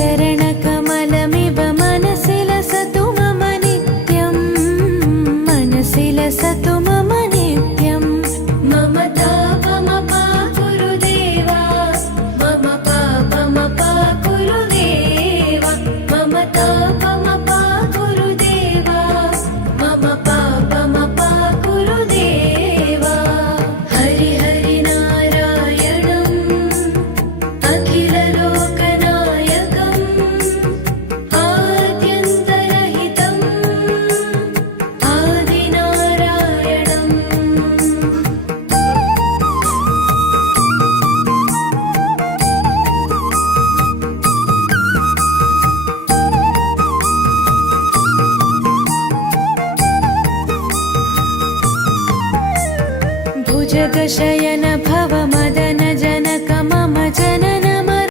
चरणकमलमिव मनसि लसतु मम नित्यं मनसि लसतु मम नित्यं मम तापमपा गुरुदेवा मम पापमपा गुरुदेवा मम तापमपा गुरुदेवा मम पापमपा गुरुदेवा हरि हरि नारायणम् अखिललोकनायकम् आद्यन्तरहितम् आदिनारायणम् भुजगशयन